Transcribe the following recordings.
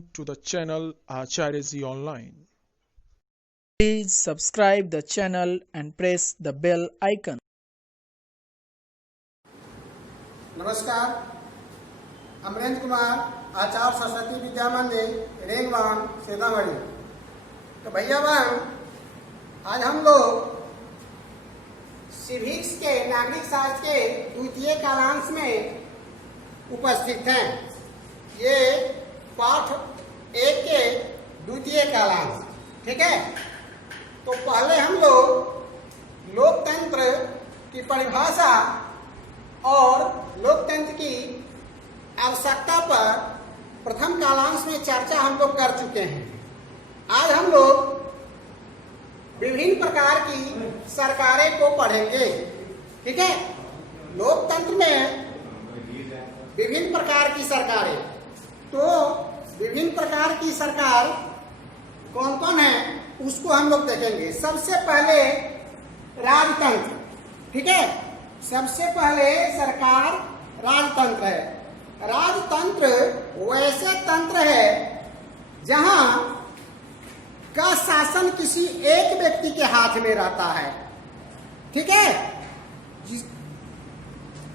to the channel Acharya Ji Online. Please subscribe the channel and press the bell icon. नमस्कार, अमरेंद्र कुमार, आचार्य सरस्वती विद्या मंदिर, रेंगवान, सीतामढ़ी। तो भैया बहन, आज हम लोग सिविक्स के नागरिक शास्त्र के द्वितीय कालांश में उपस्थित हैं। ये पाठ 1 के द्वितीय कालांश, ठीक है। तो पहले हम लोग लोकतंत्र की परिभाषा और लोकतंत्र की आवश्यकता पर प्रथम कालांश में चर्चा हम लोग कर चुके हैं। आज हम लोग विभिन्न प्रकार की सरकारें को पढ़ेंगे, ठीक है। लोकतंत्र में विभिन्न प्रकार की सरकारें, तो विभिन्न प्रकार की सरकार कौन कौन है उसको हम लोग देखेंगे। सबसे पहले राजतंत्र, ठीक है। सबसे पहले सरकार राजतंत्र है। राजतंत्र वैसे तंत्र है जहां का शासन किसी एक व्यक्ति के हाथ में रहता है, ठीक है।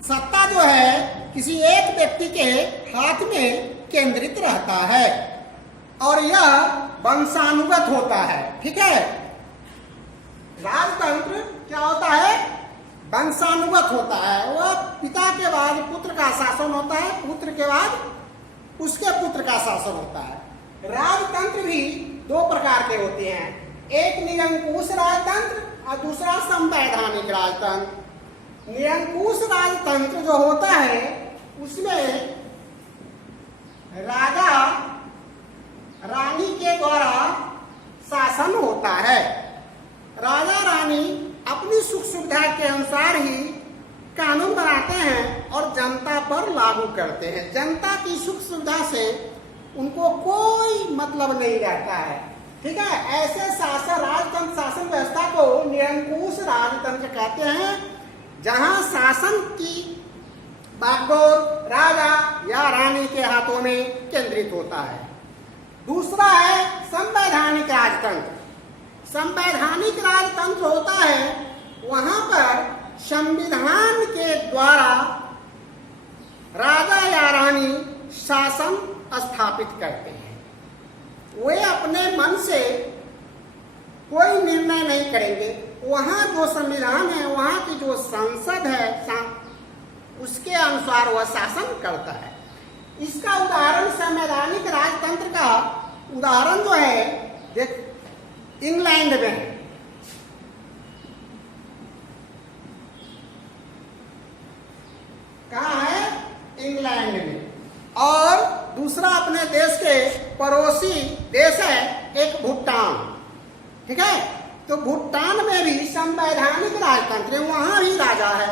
सत्ता जो है किसी एक व्यक्ति के हाथ में केंद्रित रहता है और यह वंशानुगत होता है, ठीक है। राजतंत्र क्या होता है? वंशानुगत होता है। वह पिता के बाद पुत्र का शासन होता है, पुत्र के बाद उसके पुत्र का शासन होता है। राजतंत्र भी 2 प्रकार के होते हैं, एक निरंकुश राजतंत्र और दूसरा संवैधानिक राजतंत्र। निरंकुश राजतंत्र जो होता है उसमें राजा रानी के द्वारा शासन होता है। राजा रानी अपनी सुख सुविधा के अनुसार ही कानून बनाते हैं और जनता पर लागू करते हैं। जनता की सुख सुविधा से उनको कोई मतलब नहीं रहता है, ठीक है। ऐसे शासन राजतंत्र शासन व्यवस्था को निरंकुश राजतंत्र कहते हैं, जहां शासन की बागडोर राजा या रानी के हाथों में केंद्रित होता है। दूसरा है संवैधानिक राजतंत्र। संवैधानिक राजतंत्र होता है वहां पर संविधान के द्वारा राजा या रानी शासन स्थापित करते हैं। वे अपने मन से कोई निर्णय नहीं करेंगे। वहां जो संविधान है, वहां की जो संसद है, उसके अनुसार वह शासन करता है। इसका उदाहरण संवैधानिक राजतंत्र का उदाहरण जो है देख इंग्लैंड में है। कहाँ है? इंग्लैंड में। और दूसरा अपने देश के पड़ोसी देश है एक भूटान, ठीक है। तो भूटान में भी संवैधानिक राजतंत्र है, वहां भी राजा है।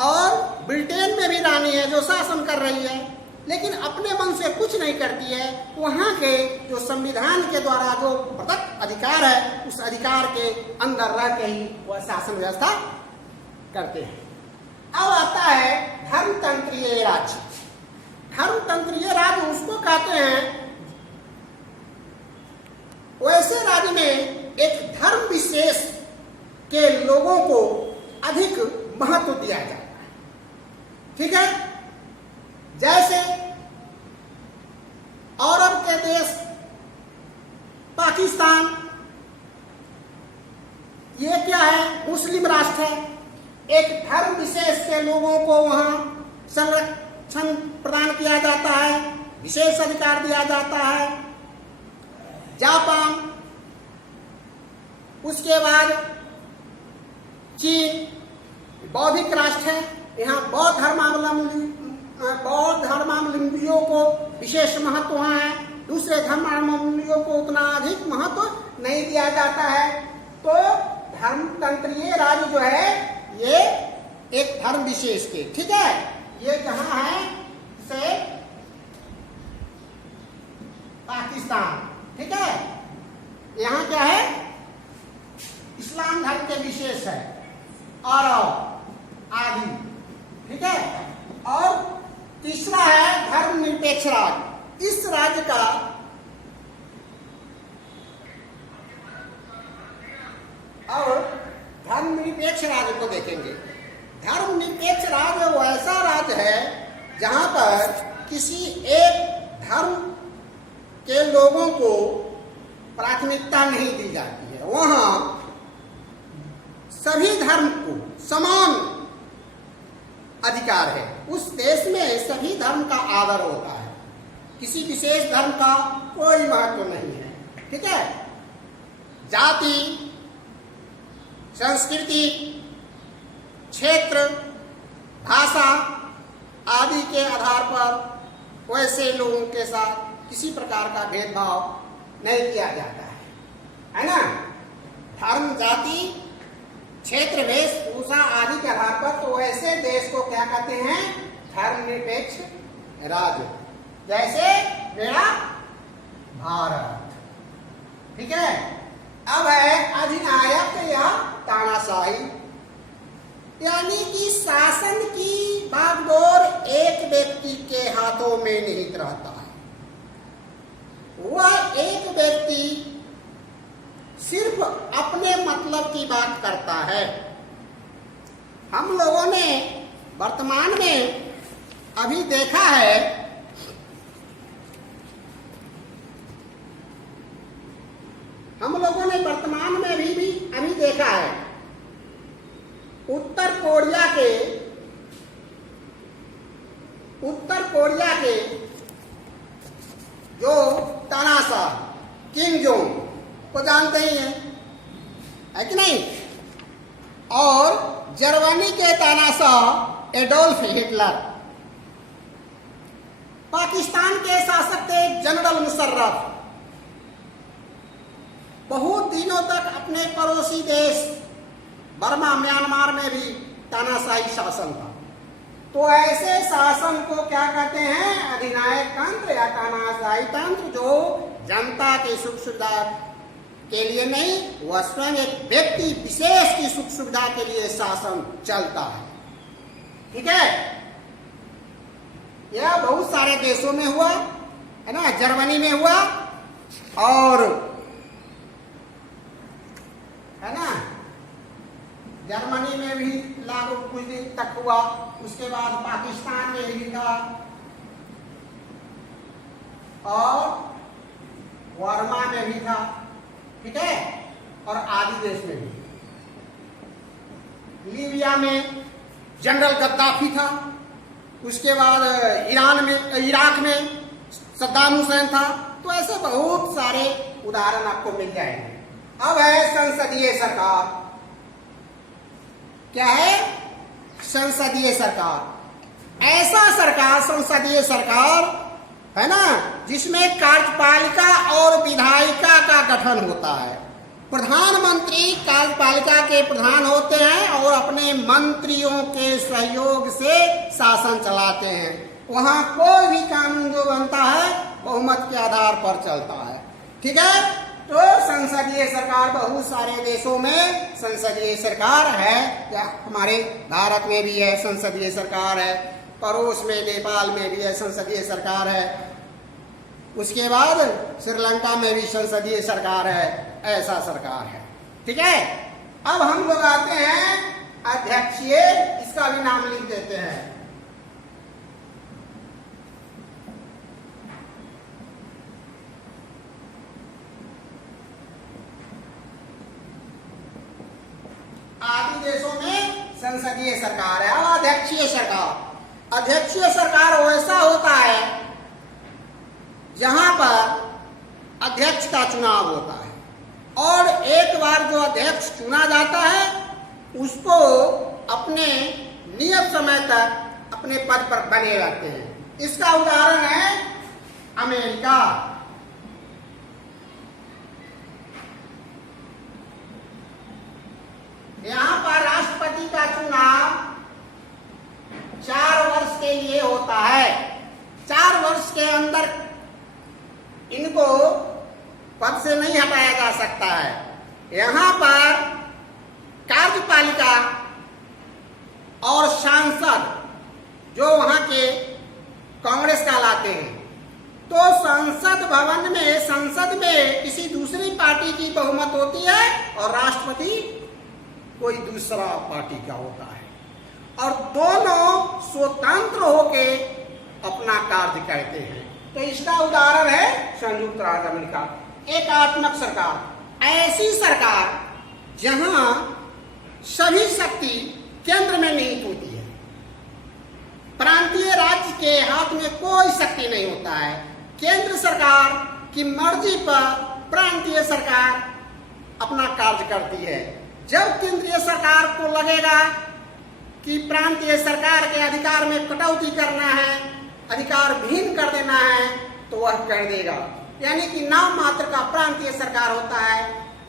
और ब्रिटेन में भी रानी है जो शासन कर रही है, लेकिन अपने मन से कुछ नहीं करती है। वहां के जो संविधान के द्वारा जो प्रदत्त अधिकार है उस अधिकार के अंदर रह के ही वह शासन व्यवस्था करते हैं। अब आता है धर्मतंत्रीय राज्य। धर्मतंत्रीय राज्य उसको कहते हैं वैसे राज्य में एक धर्म विशेष के लोगों को अधिक महत्व दिया जाता है, ठीक है। जैसे अरब के देश पाकिस्तान, ये क्या है? मुस्लिम राष्ट्र है। एक धर्म विशेष के लोगों को वहां संरक्षण प्रदान किया जाता है, विशेष अधिकार दिया जाता है। जापान, उसके बाद चीन बौद्धिक राष्ट्र है। यहाँ बौद्ध धर्मावलंबियों को विशेष महत्व वहाँ है, दूसरे धर्मावलंबियों को उतना अधिक महत्व नहीं दिया जाता है। तो धर्मतंत्रीय राज्य जो है ये एक धर्म विशेष के, ठीक है। ये जहाँ है से पाकिस्तान, ठीक है। यहाँ क्या है? इस्लाम धर्म के विशेष है और आदि, ठीक है। और तीसरा है धर्मनिरपेक्ष राज्य। इस राज्य का और धर्मनिरपेक्ष राज्य को देखेंगे। धर्मनिरपेक्ष राज्य वो ऐसा राज्य है जहां पर किसी एक धर्म के लोगों को प्राथमिकता नहीं दी जाती है। वहां सभी धर्म को समान अधिकार है। उस देश में सभी धर्म का आदर होता है, किसी विशेष धर्म का कोई महत्व नहीं है। ठीक है, जाति, संस्कृति, क्षेत्र, भाषा आदि के आधार पर वैसे लोगों के साथ किसी प्रकार का भेदभाव नहीं किया जाता है ना। धर्म, जाति, क्षेत्र, वेशभूषा आदि के आधार पर तो ऐसे देश को क्या कहते हैं? धर्मनिरपेक्ष राज्य, जैसे मेरा भारत। ठीक है, अब है अधिनायक या तानाशाही, यानी कि शासन की बागडोर एक व्यक्ति के हाथों में निहित रहता है। वह एक व्यक्ति सिर्फ अपने मतलब की बात करता है। हम लोगों ने वर्तमान में अभी देखा है, हम लोगों ने वर्तमान में भी अभी देखा है, उत्तर कोरिया के जो तानाशाह किम जोंग को जानते ही हैं, है कि नहीं? और जर्मनी के तानाशाह एडोल्फ हिटलर, पाकिस्तान के शासक थे जनरल मुशर्रफ। बहुत दिनों तक अपने पड़ोसी देश बर्मा, म्यांमार में भी तानाशाही शासन था। तो ऐसे शासन को क्या कहते हैं? अधिनायक तंत्र या तानाशाही तंत्र, जो जनता की सुख सुविधा के लिए नहीं, वह स्वयं एक व्यक्ति विशेष की सुख सुविधा के लिए शासन चलता है। ठीक है, यह बहुत सारे देशों में हुआ है ना। जर्मनी में हुआ और है ना, जर्मनी में भी लागू कुछ दिन तक हुआ। उसके बाद पाकिस्तान में भी था और बर्मा में भी था। ठीक है, और आदि देश में भी। लीबिया में जनरल गद्दाफी था। उसके बाद इराक में सद्दाम हुसैन था। तो ऐसे बहुत सारे उदाहरण आपको मिल जाएंगे। अब है संसदीय सरकार। क्या है? संसदीय सरकार। ऐसा सरकार, संसदीय सरकार है ना, जिसमें कार्यपालिका और विधायिका का गठन होता है। प्रधानमंत्री कार्यपालिका के प्रधान होते हैं और अपने मंत्रियों के सहयोग से शासन चलाते हैं। वहां कोई भी कानून जो बनता है बहुमत के आधार पर चलता है। ठीक है, तो संसदीय सरकार बहुत सारे देशों में संसदीय सरकार है। या हमारे भारत में भी है, संसदीय सरकार है। पड़ोस में नेपाल में भी है, संसदीय सरकार है। उसके बाद श्रीलंका में भी संसदीय सरकार है। ऐसा सरकार है। ठीक है, अब हम लोग आते हैं अध्यक्षीय, इसका भी नाम लिख देते हैं। आदि देशों में संसदीय सरकार है। अब अध्यक्षीय सरकार। अध्यक्षीय सरकार वैसा होता है जहां पर अध्यक्ष का चुनाव होता है और एक बार जो अध्यक्ष चुना जाता है उसको अपने नियत समय तक अपने पद पर बने रहते हैं। इसका उदाहरण है अमेरिका। यहाँ पर राष्ट्रपति का चुनाव 4 वर्ष के लिए होता है। 4 वर्ष के अंदर इनको पद से नहीं हटाया जा सकता है। यहाँ पर कार्यपालिका और सांसद जो वहाँ के कांग्रेस कहलाते हैं, तो संसद में किसी दूसरी पार्टी की बहुमत होती है और राष्ट्रपति कोई दूसरा पार्टी का होता है, और दोनों स्वतंत्र होके अपना कार्य करते हैं। तो इसका उदाहरण है संयुक्त राज्य अमेरिका। एकात्मक सरकार, ऐसी सरकार जहां सभी शक्ति केंद्र में निहित होती है। प्रांतीय राज्य के हाथ में कोई शक्ति नहीं होता है। केंद्र सरकार की मर्जी पर प्रांतीय सरकार अपना कार्य करती है। जब केंद्रीय सरकार को लगेगा कि प्रांतीय सरकार के अधिकार में कटौती करना है, अधिकार विहीन कर देना है, तो वह कर देगा। यानी कि नाम मात्र का प्रांतीय सरकार होता है।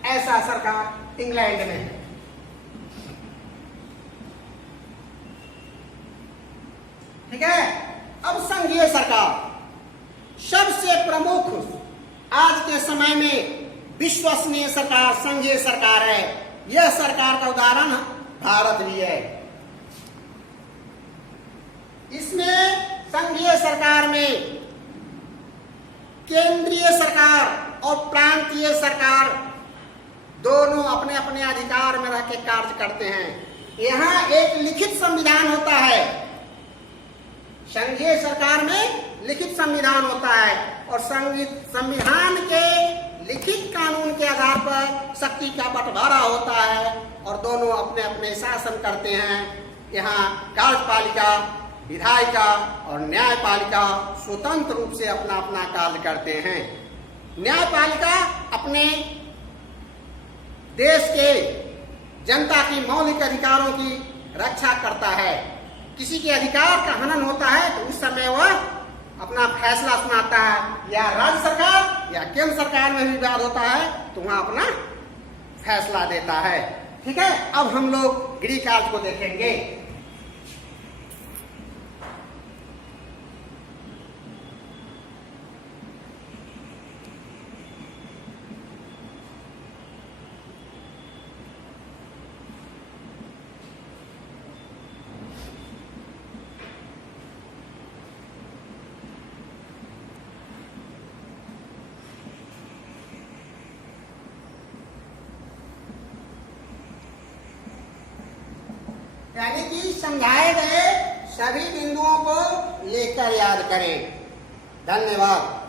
ऐसा सरकार इंग्लैंड में है। ठीक है। अब संघीय सरकार, सबसे प्रमुख आज के समय में विश्वसनीय सरकार संघीय सरकार है। यह सरकार का उदाहरण भारत भी है। इसमें संघीय सरकार में केंद्रीय सरकार और प्रांतीय सरकार दोनों अपने अपने अधिकार में रह के कार्य करते हैं। यहाँ एक लिखित संविधान होता है। संघीय सरकार में लिखित संविधान होता है और संविधान के लिखित कानून के आधार पर शक्ति का बंटवारा होता है और दोनों अपने अपने शासन करते हैं। यहाँ कार्यपालिका, विधायिका और न्यायपालिका स्वतंत्र रूप से अपना अपना कार्य करते हैं। न्यायपालिका अपने देश के जनता की मौलिक अधिकारों की रक्षा करता है। किसी के अधिकार का हनन होता है तो उस समय वह अपना फैसला सुनाता है, या राज्य सरकार या केंद्र सरकार में विवाद होता है तो वहां अपना फैसला देता है। ठीक है। अब हम लोग गृह कार्य को देखेंगे। यानी कि समझाए गए सभी बिंदुओं को लेकर याद करें। धन्यवाद।